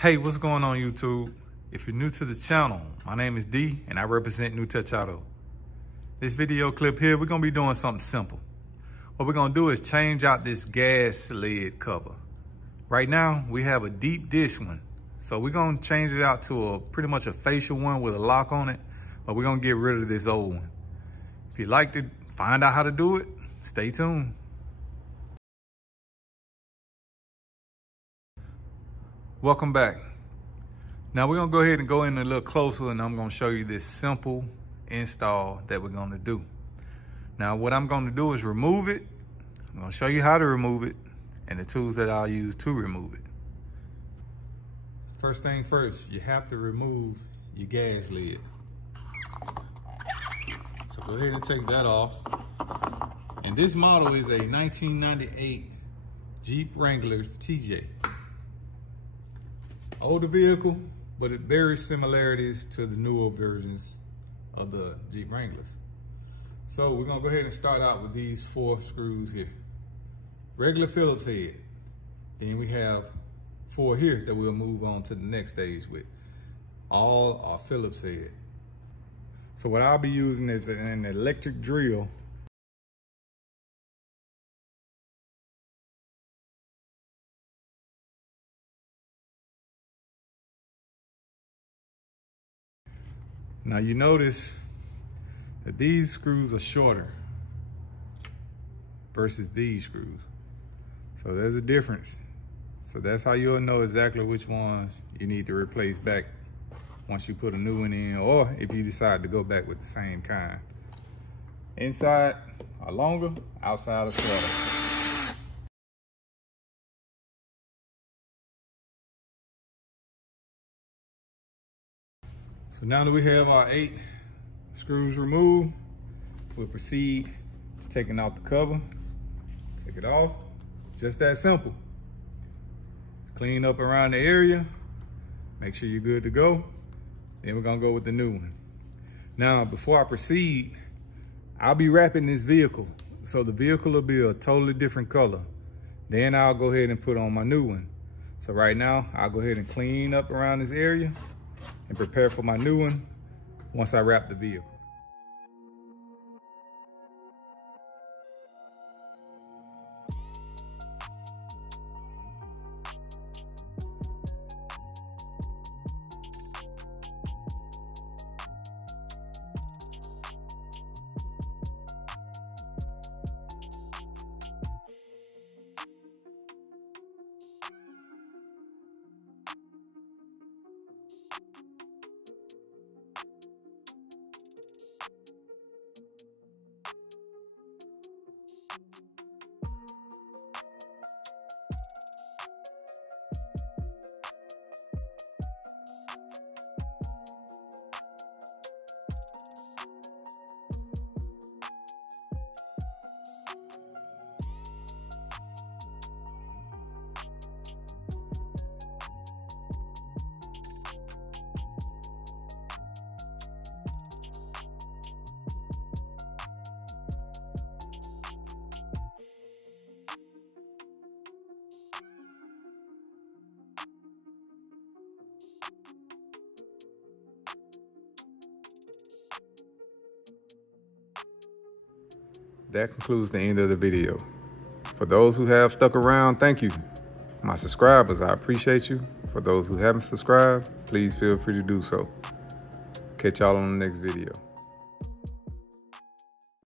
Hey, what's going on YouTube? If you're new to the channel, my name is D and I represent New Touch Auto. This video clip here, we're gonna be doing something simple. What we're gonna do is change out this gas lid cover. Right now, we have a deep dish one. So we're gonna change it out to pretty much a facial one with a lock on it, but we're gonna get rid of this old one. If you'd like to find out how to do it, stay tuned. Welcome back. Now we're gonna go ahead and go in a little closer and I'm gonna show you this simple install that we're gonna do. Now what I'm gonna do is remove it. I'm gonna show you how to remove it and the tools that I'll use to remove it. First thing first, you have to remove your gas lid. So go ahead and take that off. And this model is a 1998 Jeep Wrangler TJ. Older vehicle, but it bears similarities to the newer versions of the Jeep Wranglers. So we're gonna go ahead and start out with these 4 screws here. Regular Phillips head. Then we have 4 here that we'll move on to the next stage with. All are Phillips head. So what I'll be using is an electric drill. Now you notice that these screws are shorter versus these screws. So there's a difference. So that's how you'll know exactly which ones you need to replace back once you put a new one in, or if you decide to go back with the same kind. Inside are longer, outside are shorter. So now that we have our 8 screws removed, we'll proceed to taking out the cover. Take it off, just that simple. Clean up around the area, make sure you're good to go. Then we're gonna go with the new one. Now, before I proceed, I'll be wrapping this vehicle. So the vehicle will be a totally different color. Then I'll go ahead and put on my new one. So right now, I'll go ahead and clean up around this area and prepare for my new one once I wrap the vehicle. That concludes the end of the video. For those who have stuck around, thank you. My subscribers, I appreciate you. For those who haven't subscribed, please feel free to do so. Catch y'all on the next video.